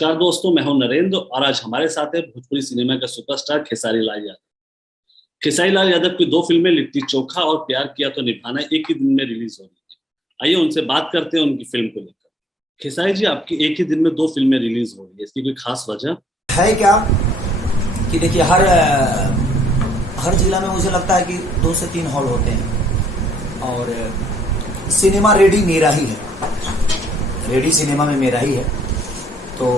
नमस्कार दोस्तों, मैं हूं नरेंद्र और आज हमारे साथ है भोजपुरी सिनेमा का सुपरस्टार खेसारी लाल यादव। खेसारी लाल यादव की दो फिल्में लिट्टी चोखा और प्यार किया तो निभाना एक ही दिन में रिलीज हो रही है। आइए उनसे बात करते हैं उनकी फिल्म को लेकर। खेसारी जी, आपकी एक ही दिन में दो फिल्में रिलीज हो रही है, इसकी कोई खास वजह है क्या? कि देखिए, हर जिला में मुझे लगता है कि 2 से 3 हॉल होते हैं और सिनेमा रेडी मेरा ही है, रेडी सिनेमा में मेरा ही है। तो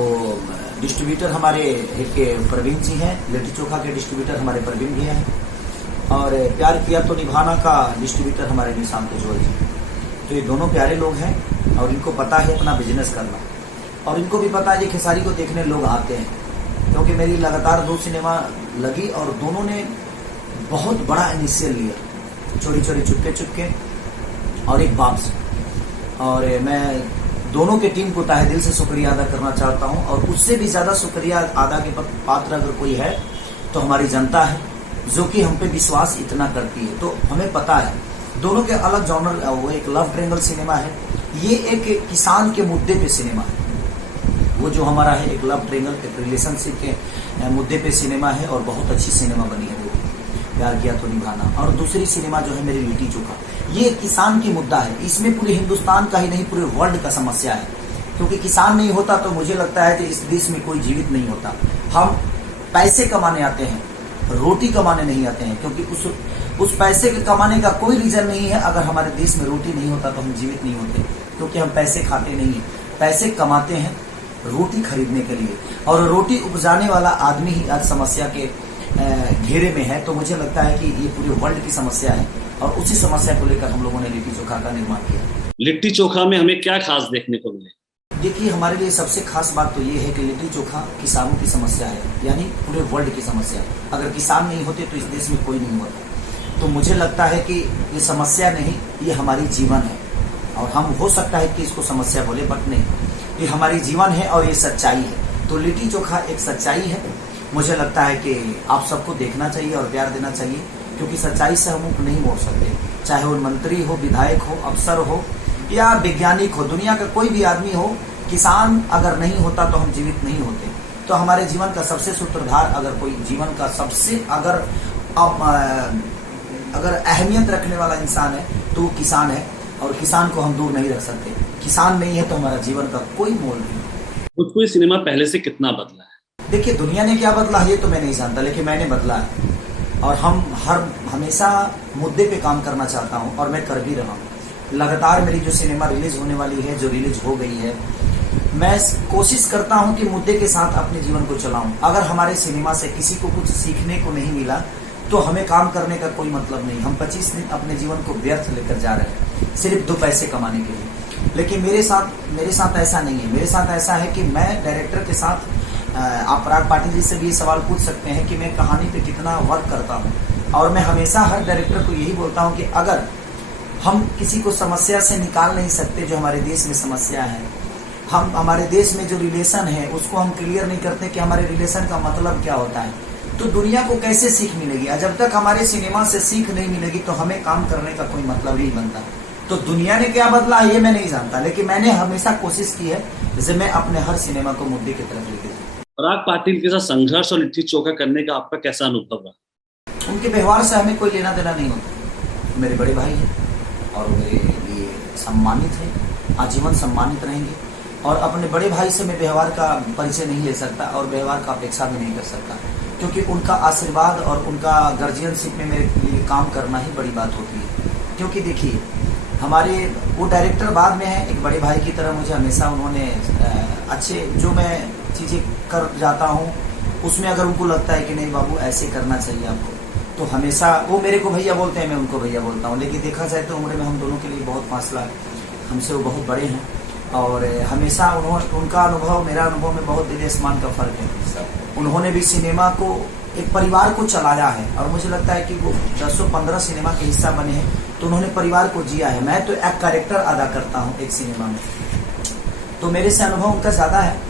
डिस्ट्रीब्यूटर हमारे एक प्रवीण जी हैं, लिट्टी चोखा के डिस्ट्रीब्यूटर हमारे प्रवीण भैया हैं और प्यार किया तो निभाना का डिस्ट्रीब्यूटर हमारे निशांत उज्ज्वल जी। तो ये दोनों प्यारे लोग हैं और इनको पता है अपना बिजनेस करना और इनको भी पता है कि खेसारी को देखने लोग आते हैं, क्योंकि मेरी लगातार 2 सिनेमा लगी और दोनों ने बहुत बड़ा इनिशियल लिया, चोरी चोरी चुपके चुपके और एक बाप से। और मैं दोनों के टीम को तहे दिल से शुक्रिया अदा करना चाहता हूं और उससे भी ज्यादा शुक्रिया अदा के पात्र अगर कोई है तो हमारी जनता है, जो कि हम पे विश्वास इतना करती है। तो हमें पता है दोनों के अलग जॉनर, वो एक लव ट्रायंगल सिनेमा है, ये एक किसान के मुद्दे पे सिनेमा है। वो जो हमारा है एक लव ट्रायंगल, एक रिलेशनशिप के मुद्दे पे सिनेमा है और बहुत अच्छी सिनेमा बनी है वो प्यार किया तो निभाना। और दूसरी सिनेमा जो है मेरी लिट्टी चोखा, ये किसान की मुद्दा है। इसमें पूरे हिंदुस्तान का ही नहीं पूरे वर्ल्ड का समस्या है, क्योंकि किसान नहीं होता तो मुझे लगता है कि इस देश में कोई जीवित नहीं होता। हम पैसे कमाने आते हैं, रोटी कमाने नहीं आते हैं, क्योंकि उस पैसे के कमाने का कोई रीजन नहीं है। अगर हमारे देश में रोटी नहीं होता तो हम जीवित नहीं होते, क्योंकि हम पैसे खाते नहीं है, पैसे कमाते हैं रोटी खरीदने के लिए। और रोटी उपजाने वाला आदमी ही आज समस्या के घेरे में है। तो मुझे लगता है कि ये पूरे वर्ल्ड की समस्या है और उसी समस्या को लेकर हम लोगों ने लिट्टी चोखा का निर्माण किया। लिट्टी चोखा में हमें क्या खास देखने को मिले? देखिए, हमारे लिए सबसे खास बात तो ये है कि लिट्टी चोखा किसानों की समस्या है, यानी पूरे वर्ल्ड की समस्या है। अगर किसान नहीं होते तो इस देश में कोई नहीं होता। तो मुझे लगता है कि ये समस्या नहीं, ये हमारी जीवन है। और हम हो सकता है कि इसको समस्या बोले, बट नहीं, ये हमारी जीवन है और ये सच्चाई है। तो लिट्टी चोखा एक सच्चाई है। मुझे लगता है कि आप सबको देखना चाहिए और प्यार देना चाहिए, क्योंकि सच्चाई से हम नहीं मोड़ सकते। चाहे वो मंत्री हो, विधायक हो, अफसर हो या वैज्ञानिक हो, दुनिया का कोई भी आदमी हो, किसान अगर नहीं होता तो हम जीवित नहीं होते। तो हमारे जीवन का सबसे सूत्रधार, अगर कोई जीवन का सबसे अगर अहमियत रखने वाला इंसान है तो वो किसान है और किसान को हम दूर नहीं रख सकते। किसान नहीं है तो हमारा जीवन का कोई मोल नहीं। भोजपुरी सिनेमा पहले से कितना बदला है? देखिए, दुनिया ने क्या बदला है ये तो मैं नहीं जानता, लेकिन मैंने बदला है और हमेशा मुद्दे पे काम करना चाहता हूं और मैं कर भी रहा हूं। लगातार मेरी जो सिनेमा रिलीज होने वाली है, जो रिलीज हो गई है, मैं कोशिश करता हूं कि मुद्दे के साथ अपने जीवन को चलाऊं। अगर हमारे सिनेमा से किसी को कुछ सीखने को नहीं मिला तो हमें काम करने का कोई मतलब नहीं। हम 25 दिन अपने जीवन को व्यर्थ लेकर जा रहे हैं सिर्फ 2 पैसे कमाने के लिए। लेकिन मेरे साथ ऐसा नहीं है। मेरे साथ ऐसा है कि मैं डायरेक्टर के साथ, आप पराग पाटिल जी से भी ये सवाल पूछ सकते हैं कि मैं कहानी पे कितना वर्क करता हूँ। और मैं हमेशा हर डायरेक्टर को यही बोलता हूँ कि अगर हम किसी को समस्या से निकाल नहीं सकते, जो हमारे देश में समस्या है, हम हमारे देश में जो रिलेशन है उसको हम क्लियर नहीं करते कि हमारे रिलेशन का मतलब क्या होता है, तो दुनिया को कैसे सीख मिलेगी? जब तक हमारे सिनेमा से सीख नहीं मिलेगी तो हमें काम करने का कोई मतलब नहीं बनता। तो दुनिया ने क्या बदला ये मैं नहीं जानता, लेकिन मैंने हमेशा कोशिश की है जैसे मैं अपने हर सिनेमा को मुद्दे की तरफ लेके जाऊं। पराग पाटिल के साथ संघर्ष और लिट्टी चोखा करने का आपका कैसा अनुभव रहा? उनके व्यवहार से हमें कोई लेना देना नहीं होता। मेरे बड़े भाई हैं और मेरे लिए सम्मानित है, आजीवन सम्मानित रहेंगे। और अपने बड़े भाई से मैं व्यवहार का परिचय नहीं ले सकता और व्यवहार का अपेक्षा भी नहीं कर सकता, क्योंकि उनका आशीर्वाद और उनका गार्जियनशिप में मेरे लिए काम करना ही बड़ी बात होती है। क्योंकि देखिए, हमारे वो डायरेक्टर बाद में है, एक बड़े भाई की तरह मुझे हमेशा उन्होंने अच्छे, जो मैं चीज़ें कर जाता हूँ उसमें अगर उनको लगता है कि नहीं बाबू ऐसे करना चाहिए आपको, तो हमेशा वो मेरे को भैया बोलते हैं, मैं उनको भैया बोलता हूँ। लेकिन देखा जाए तो उम्र में हम दोनों के लिए बहुत फासला है, हमसे वो बहुत बड़े हैं और हमेशा उनका अनुभव मेरा अनुभव में बहुत दिल आसमान का फर्क है। उन्होंने भी सिनेमा को, एक परिवार को चलाया है और मुझे लगता है कि वो 10-15 सिनेमा के हिस्सा बने हैं, तो उन्होंने परिवार को जिया है। मैं तो एक कैरेक्टर अदा करता हूँ एक सिनेमा में, तो मेरे से अनुभव उनका ज़्यादा है।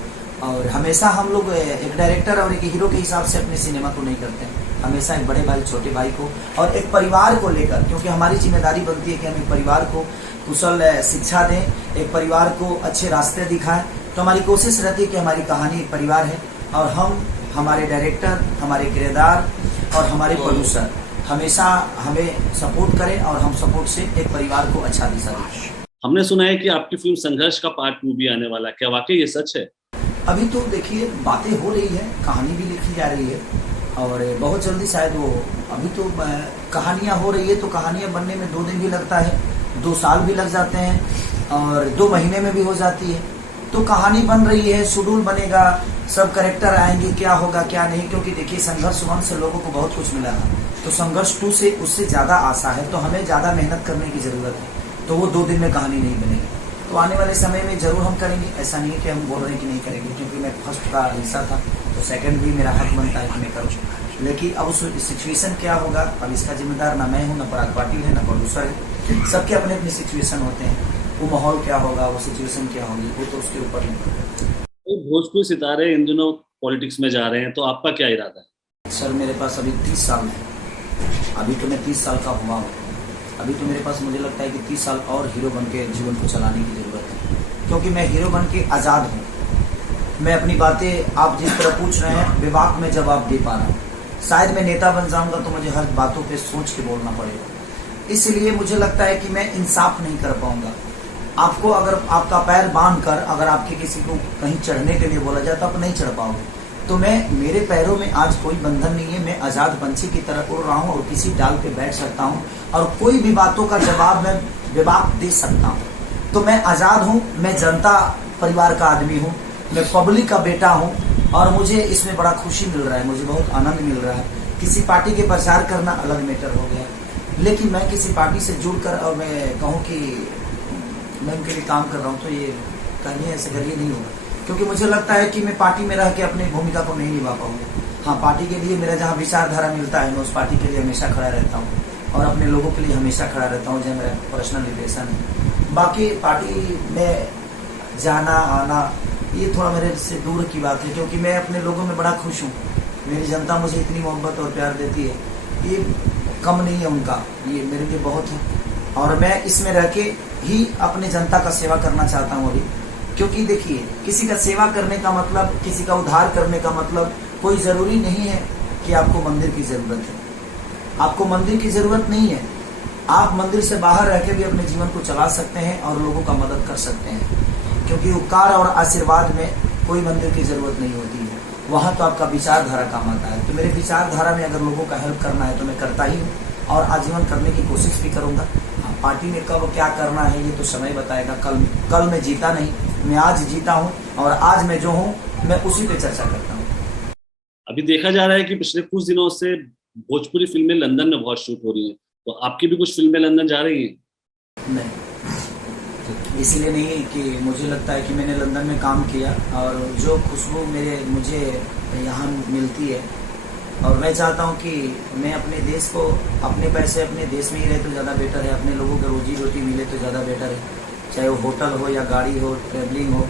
और हमेशा हम लोग एक डायरेक्टर और एक हीरो के हिसाब से अपने सिनेमा को नहीं करते हैं, हमेशा एक बड़े भाई छोटे भाई को और एक परिवार को लेकर, क्योंकि हमारी जिम्मेदारी बनती है कि हम एक परिवार को कुशल शिक्षा दें, एक परिवार को अच्छे रास्ते दिखाएं, तो हमारी कोशिश रहती है कि हमारी कहानी एक परिवार है और हम, हमारे डायरेक्टर, हमारे किरदार और हमारे प्रोड्यूसर हमेशा हमें सपोर्ट करें और हम सपोर्ट से एक परिवार को अच्छा दिशा दें। हमने सुना है कि आपकी फिल्म संघर्ष का पार्ट 2 भी आने वाला है, क्या वाकई ये सच है? अभी तो देखिए बातें हो रही है, कहानी भी लिखी जा रही है और बहुत जल्दी शायद वो, अभी तो कहानियाँ हो रही है तो कहानियाँ बनने में 2 दिन भी लगता है, 2 साल भी लग जाते हैं और 2 महीने में भी हो जाती है। तो कहानी बन रही है, शेड्यूल बनेगा, सब कैरेक्टर आएंगे, क्या होगा क्या नहीं, क्योंकि देखिए संघर्ष 1 से लोगों को बहुत कुछ मिला था, तो संघर्ष 2 से उससे ज़्यादा आशा है, तो हमें ज़्यादा मेहनत करने की ज़रूरत है, तो वो 2 दिन में कहानी नहीं बनेगी। तो आने वाले समय में ज़रूर हम करेंगे, ऐसा नहीं है कि हम बोल रहे हैं कि नहीं करेंगे, क्योंकि मैं फर्स्ट का हिस्सा था तो सेकंड भी मेरा हक बनता है कि मैं करूँ। लेकिन अब उस सिचुएशन क्या होगा, अब इसका जिम्मेदार ना मैं हूँ, ना पराग पाटिल है, ना प्रोड्यूसर है, सबके अपने अपने सिचुएशन होते हैं, वो माहौल क्या होगा, वो सिचुएशन क्या होगी, वो तो उसके ऊपर नहीं। तो भोजपुरी सितारे इन दिनों पॉलिटिक्स में जा रहे हैं, तो आपका क्या इरादा है? सर मेरे पास अभी 30 साल है, अभी तो मैं 30 साल का हुआ हूँ, अभी तो मेरे पास मुझे लगता है कि 30 साल और हीरो बन के जीवन को चलाने की ज़रूरत है, क्योंकि मैं हीरो बन के आज़ाद हूँ। मैं अपनी बातें आप जिस तरह पूछ रहे हैं विवाक में जवाब दे पा रहा हूँ। शायद मैं नेता बन जाऊँगा तो मुझे हर बातों पे सोच के बोलना पड़ेगा, इसलिए मुझे लगता है कि मैं इंसाफ नहीं कर पाऊँगा। आपको अगर आपका पैर बांध कर अगर आपके किसी को कहीं चढ़ने के लिए बोला जाए तो आप नहीं चढ़ पाओगे। तो मैं, मेरे पैरों में आज कोई बंधन नहीं है, मैं आज़ाद पंछी की तरह उड़ रहा हूँ और किसी डाल पे बैठ सकता हूँ और कोई भी बातों का जवाब मैं विवाक दे सकता हूँ। तो मैं आज़ाद हूँ, मैं जनता परिवार का आदमी हूँ, मैं पब्लिक का बेटा हूँ और मुझे इसमें बड़ा खुशी मिल रहा है, मुझे बहुत आनंद मिल रहा है। किसी पार्टी के प्रचार करना अलग मैटर हो गया, लेकिन मैं किसी पार्टी से जुड़कर और मैं कहूँ कि मैं उनके लिए काम कर रहा हूँ तो ये कहनी ऐसे करिए नहीं होगा, क्योंकि मुझे लगता है कि मैं पार्टी में रह के अपनी भूमिका को नहीं निभा पाऊंगा। हाँ, पार्टी के लिए मेरा जहाँ विचारधारा मिलता है मैं उस पार्टी के लिए हमेशा खड़ा रहता हूँ और अपने लोगों के लिए हमेशा खड़ा रहता हूँ, जो मेरा पर्सनल रिलेशन है। बाकी पार्टी में जाना आना ये थोड़ा मेरे से दूर की बात है, क्योंकि मैं अपने लोगों में बड़ा खुश हूँ। मेरी जनता मुझे इतनी मोहब्बत और प्यार देती है, ये कम नहीं है उनका, ये मेरे लिए बहुत है और मैं इसमें रह के ही अपने जनता का सेवा करना चाहता हूँ अभी। क्योंकि देखिए, किसी का सेवा करने का मतलब, किसी का उद्धार करने का मतलब कोई ज़रूरी नहीं है कि आपको मंदिर की ज़रूरत है। आपको मंदिर की ज़रूरत नहीं है, आप मंदिर से बाहर रह के भी अपने जीवन को चला सकते हैं और लोगों का मदद कर सकते हैं, क्योंकि उपकार और आशीर्वाद में कोई मंदिर की ज़रूरत नहीं होती है, वहाँ तो आपका विचारधारा काम आता है। तो मेरे विचारधारा में अगर लोगों का हेल्प करना है तो मैं करता ही हूँ और आजीवन करने की कोशिश भी करूँगा। पार्टी में कब क्या करना है ये तो समय बताएगा। कल मैं जीता नहीं, मैं आज जीता हूँ और आज मैं जो हूँ मैं उसी पे चर्चा करता हूँ। अभी देखा जा रहा है कि पिछले कुछ दिनों से भोजपुरी फिल्में लंदन में बहुत शूट हो रही हैं, तो आपकी भी कुछ फिल्में लंदन जा रही हैं? नहीं, इसलिए नहीं कि मुझे लगता है कि मैंने लंदन में काम किया और जो खुशबू मुझे यहाँ मिलती है और मैं चाहता हूँ कि मैं अपने देश को, अपने पैसे अपने देश में ही रहे तो ज़्यादा बेटर है, अपने लोगों को रोजी रोटी मिले तो ज़्यादा बेटर है, चाहे वो होटल हो या गाड़ी हो, ट्रैवलिंग हो,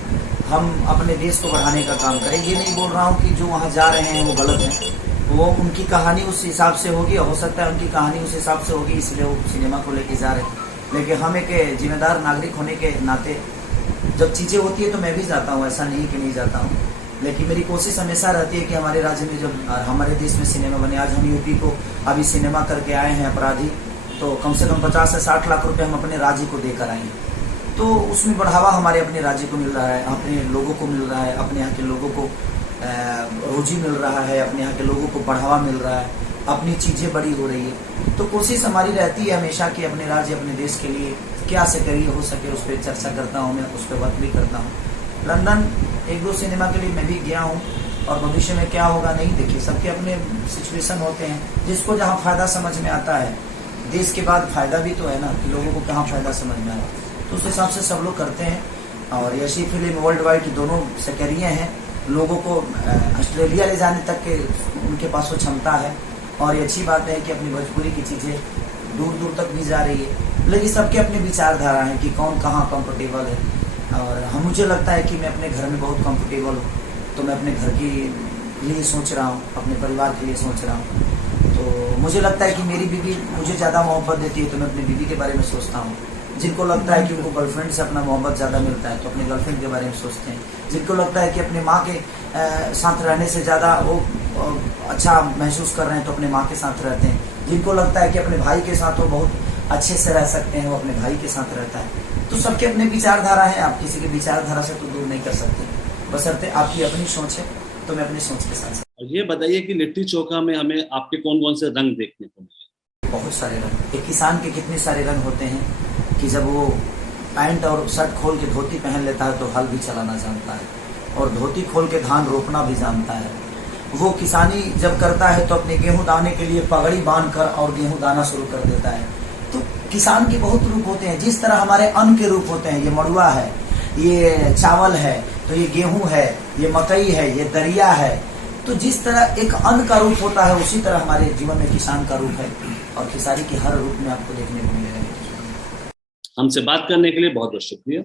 हम अपने देश को बढ़ाने का काम करें। ये नहीं बोल रहा हूँ कि जो वहाँ जा रहे हैं वो गलत है, वो उनकी कहानी उस हिसाब से होगी, हो सकता है उनकी कहानी उस हिसाब से होगी इसलिए वो सिनेमा को लेके जा रहे हैं, लेकिन हम एक जिम्मेदार नागरिक होने के नाते जब चीज़ें होती है तो मैं भी जाता हूँ, ऐसा नहीं कि नहीं जाता हूँ। लेकिन मेरी कोशिश हमेशा रहती है कि हमारे राज्य में जब हमारे देश में सिनेमा बने, आज हम यूपी को अभी सिनेमा करके आए हैं अपराधी, तो कम से कम 50 से 60 लाख रुपए हम अपने राज्य को देकर आए हैं, तो उसमें बढ़ावा हमारे अपने राज्य को मिल रहा है, अपने लोगों को मिल रहा है, अपने यहाँ के लोगों को रोजी मिल रहा है, अपने यहाँ के लोगों को बढ़ावा मिल रहा है, अपनी चीज़ें बड़ी हो रही है। तो कोशिश हमारी रहती है हमेशा कि अपने राज्य अपने देश के लिए क्या से करिए हो सके उस पर चर्चा करता हूँ, मैं उस पर बात भी करता हूँ। लंदन 1-2 सिनेमा के लिए मैं भी गया हूँ और भविष्य में क्या होगा नहीं, देखिए सबके अपने सिचुएशन होते हैं, जिसको जहाँ फ़ायदा समझ में आता है, देश के बाद फ़ायदा भी तो है ना कि लोगों को कहाँ फ़ायदा समझ में आए, तो उस हिसाब से सब लोग करते हैं। और ऐसी फिल्म वर्ल्ड वाइड दोनों सक्रिय हैं, लोगों को ऑस्ट्रेलिया ले जाने तक के उनके पास वो क्षमता है और ये अच्छी बात है कि अपनी भोजपुरी की चीज़ें दूर दूर तक भी जा रही है, लेकिन सबके अपने विचारधारा हैं कि कौन कहाँ कंफर्टेबल है। और हम, मुझे लगता है कि मैं अपने घर में बहुत कंफर्टेबल हूँ, तो मैं अपने घर के लिए सोच रहा हूँ, अपने परिवार के लिए सोच रहा हूँ। तो मुझे लगता है कि मेरी बीवी मुझे ज़्यादा मोहब्बत देती है तो मैं अपनी बीवी के बारे में सोचता हूँ, जिनको लगता है कि उनको गर्लफ्रेंड से अपना मोहब्बत ज़्यादा मिलता है तो अपने गर्लफ्रेंड के बारे में सोचते हैं। जिनको लगता है कि अपने माँ के साथ रहने से ज़्यादा वो अच्छा महसूस कर रहे हैं तो अपने माँ के साथ रहते हैं। जिनको लगता है कि अपने भाई के साथ वो बहुत अच्छे से रह सकते हैं वो अपने भाई के साथ रहता है। तो सबके अपने विचारधारा है, आप किसी की विचारधारा से तो दूर नहीं कर सकते, बशर्ते आपकी अपनी सोच है तो मैं अपनी सोच के साथ। और ये बताइए कि लिट्टी चोखा में हमें आपके कौन कौन से रंग देखने को मिले? बहुत सारे रंग। एक किसान के कितने सारे रंग होते हैं कि जब वो पैंट और शर्ट खोल के धोती पहन लेता है तो हल भी चलाना जानता है और धोती खोल के धान रोपना भी जानता है। वो किसानी जब करता है तो अपने गेहूं दाने के लिए पगड़ी बांधकर और गेहूं दाना शुरू कर देता है। तो किसान के बहुत रूप होते हैं। जिस तरह हमारे अन्न के रूप होते हैं, ये मड़ुआ है, ये चावल है, तो ये गेहूं है, ये मकई है, ये दरिया है। तो जिस तरह एक अन्न का रूप होता है उसी तरह हमारे जीवन में किसान का रूप है और खेसारी के हर रूप में आपको देखने को मिलेगा। हमसे बात करने के लिए बहुत बहुत शुक्रिया।